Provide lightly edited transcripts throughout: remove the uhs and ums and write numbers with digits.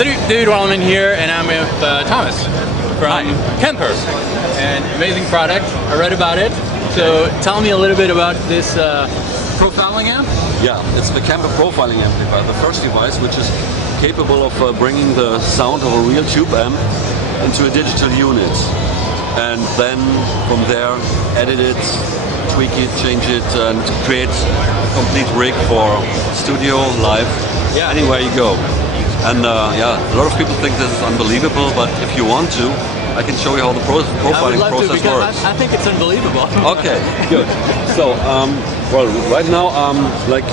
Dude Wallman here, and I'm with Thomas from Kemper. An amazing product. I read about it. So tell me a little bit about this profiling amp. Yeah, it's the Kemper profiling amplifier, the first device which is capable of bringing the sound of a real tube amp into a digital unit. And then from there, edit it, tweak it, change it, and create a complete rig for studio, live, anywhere you go. And yeah, a lot of people think this is unbelievable, but if you want to, I can show you how the profiling process works. I think it's unbelievable. Okay, good. So, well, right now, like,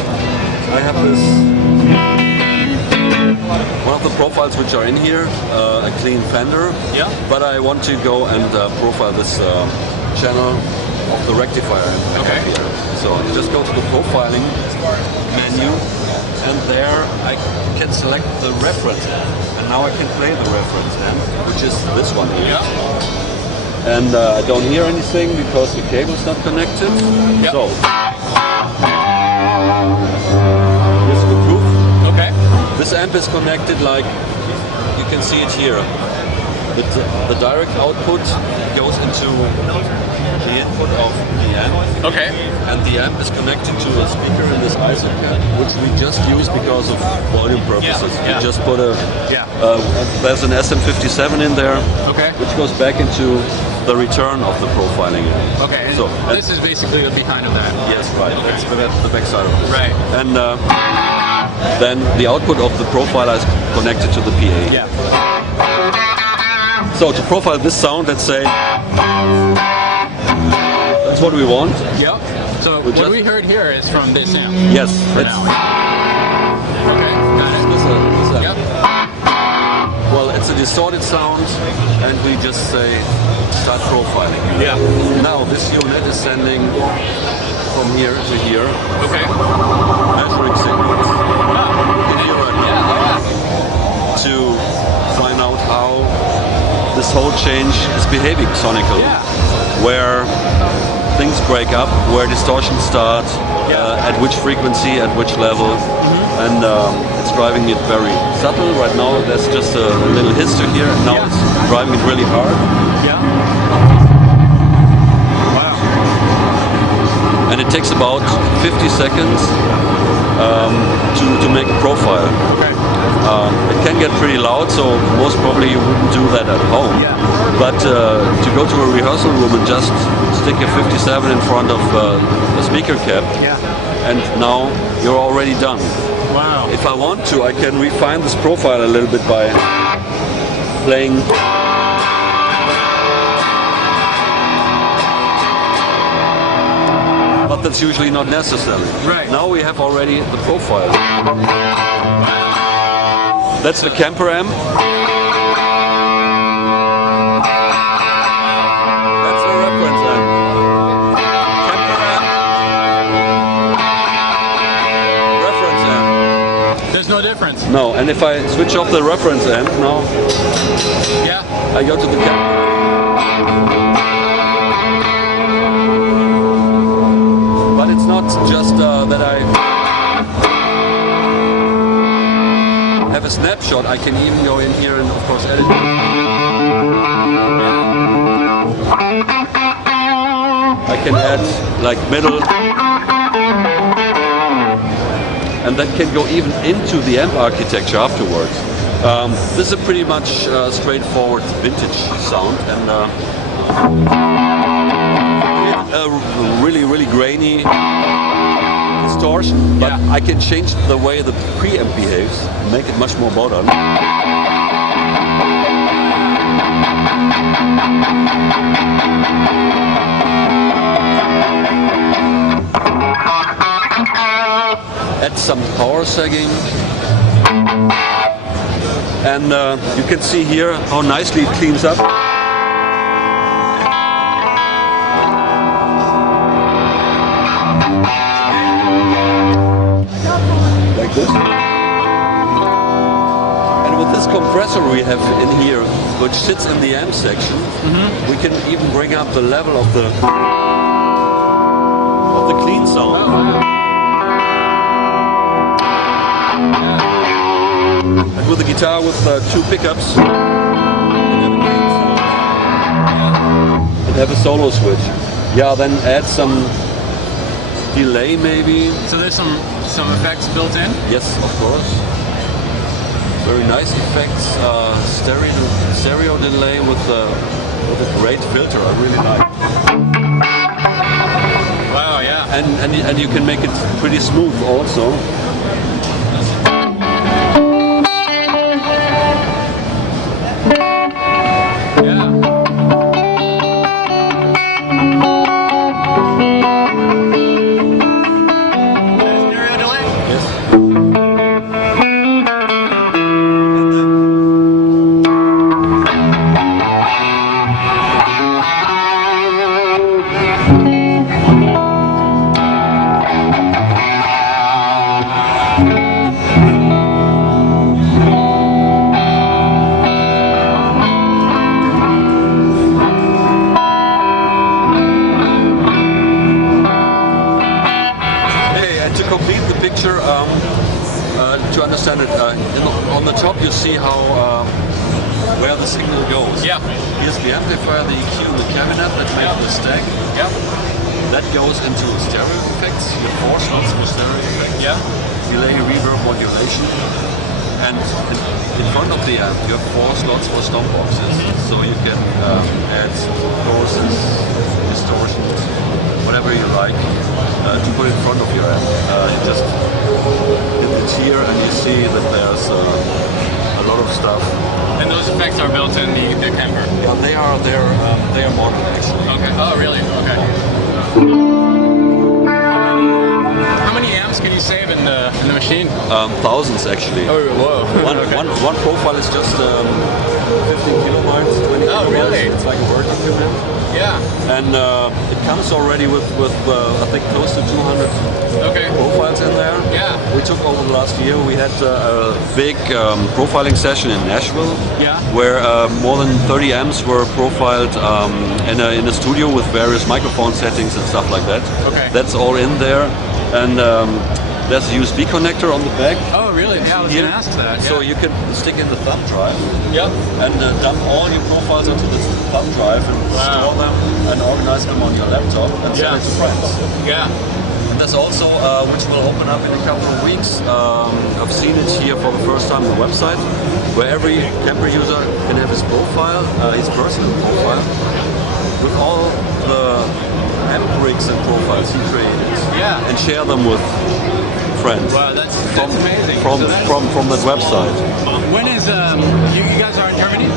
I have this, one of the profiles which are in here, a clean Fender. Yeah. But I want to go and profile this channel of the rectifier. Okay. Here. So just go to the profiling menu, and there I can select the reference amp. And now I can play the reference amp, which is this one here. Yeah. And I don't hear anything because the cable is not connected. Yep. So here's the proof. Okay. This amp is connected, like you can see it here. The direct output goes into the input of the amp. Okay. And the amp is connected to a speaker in this ISO cap, which we just use because of volume purposes. Yeah. We just put a, there's an SM57 in there, which goes back into the return of the profiling amp. Okay, so this is basically the behind of that. Yes, right. That's the back side of this. Right. And then the output of the profiler is connected to the PA. Yeah. So to profile this sound, let's say, that's what we want. Yep. So what we heard here is from this amp. Yes. Okay, got it. This amp. Yep. Well, it's a distorted sound, and we just say start profiling. Yeah. Now this unit is sending from here to here. Okay. Measuring signals. Ah. In here right now. To find out how this whole change is behaving sonically. Yeah. Where things break up, where distortions start, at which frequency, at which level, and it's driving it very subtle. Right now there's just a little hiss to here, and now it's driving it really hard. Yeah. Wow. And it takes about 50 seconds to make a profile. Okay. It can get pretty loud, so most probably you wouldn't do that at home. Yeah. But to go to a rehearsal room and just stick a 57 in front of a speaker cap, and now you're already done. Wow. If I want to, I can refine this profile a little bit by playing. But that's usually not necessary. Right. Now we have already the profile. That's the Kemper amp. That's the reference amp. Kemper amp. Reference amp. There's no difference. No, and if I switch off the reference amp now, I go to the Kemper. But it's not just that I have a snapshot. I can even go in here and of course edit it. I can add like middle, and that can go even into the amp architecture afterwards. This is a pretty much straightforward vintage sound, and a really grainy distortion, but I can change the way the preamp behaves, make it much more modern. Add some power sagging, and you can see here how nicely it cleans up. Like this. And with this compressor we have in here, which sits in the amp section, we can even bring up the level of the clean sound. And with the guitar with 2 pickups. Have a solo switch. Yeah, then add some delay maybe. So there's some effects built in? Yes, of course. Very nice effects. Stereo delay with a great filter. I really like. Wow, yeah. And you can make it pretty smooth also. To understand it, on the top you see how where the signal goes. Yeah. Here's the amplifier, the EQ, the cabinet that make the stack. Yeah. That goes into stereo effects. You have 4 slots for stereo effects. Yeah. Delay, reverb, modulation. And in front of the amp you have 4 slots for stomp boxes. So you can add choruses, distortions, whatever you like to put in front of your amp. You just hit it here and you see that there's a lot of stuff. And those effects are built in the Kemper? Yeah, they are modeled actually. Okay. Oh, really? Okay. How many amps can you save in the machine? Thousands actually. Oh, whoa. One profile is just 15 kilobytes, 20 kilobytes. Oh, really? It's like a Word document. Yeah. And it comes already with I think close to 200 profiles in there. Yeah. We took over the last year. We had a big profiling session in Nashville. Yeah. Where more than 30 amps were profiled in a studio with various microphone settings and stuff like that. Okay. That's all in there. And there's a USB connector on the back. Oh, really? Yeah, I was going to ask that. Yeah. So you can stick in the thumb drive. Yep. And dump all your profiles onto the thumb drive and store them and organize them on your laptop and send it to friends. Yeah. And there's also, which will open up in a couple of weeks, I've seen it here for the first time on the website, where every Kemper user can have his profile, his personal profile, with all the amp rigs and profiles he created. Yeah. And share them with friends. Wow, that's amazing. From that website. When is you guys are in Germany?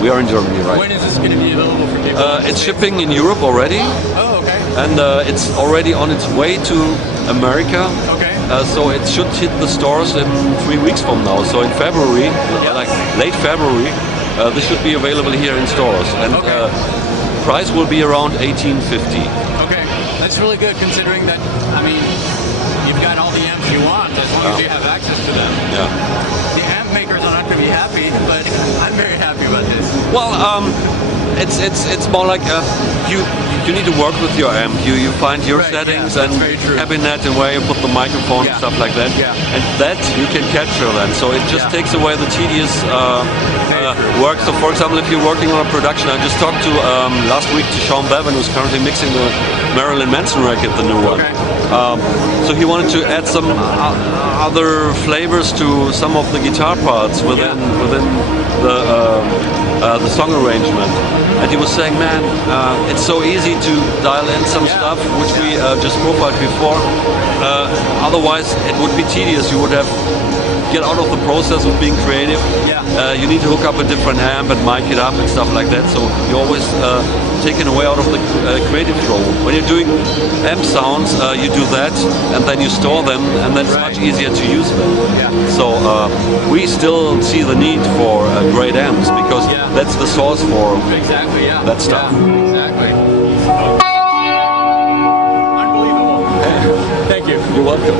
We are in Germany, right? When is this going to be available for people? It's shipping in Europe already. Oh, okay. And it's already on its way to America. Okay. So it should hit the stores in 3 weeks from now. So in February, like late February, this should be available here in stores. And price will be around $18.50. Okay, that's really good considering that, I mean, you've got all the amps you want as long as you have access to them. Yeah. The amp makers are not going to be happy, but I'm very happy about this. Well, it's more like you need to work with your amp. You find your settings and cabinet and where you put the microphone and stuff like that. Yeah. And that you can capture then. So it just takes away the tedious work. So for example, if you're working on a production, I just talked to last week to Sean Bevan, who's currently mixing the Marilyn Manson record, the new one. So he wanted to add some other flavors to some of the guitar parts within the song arrangement. And he was saying, man, it's so easy to dial in some stuff which we just profiled before. Otherwise, it would be tedious. You would have get out of the process of being creative. You need to hook up a different amp and mic it up and stuff like that. So you're always taken away out of the creative flow. When you're doing amp sounds, you do that and then you store them, and then it's much easier to use them. So we still see the need for great amps because that's the source for that stuff. Exactly. Unbelievable. Thank you. You're welcome.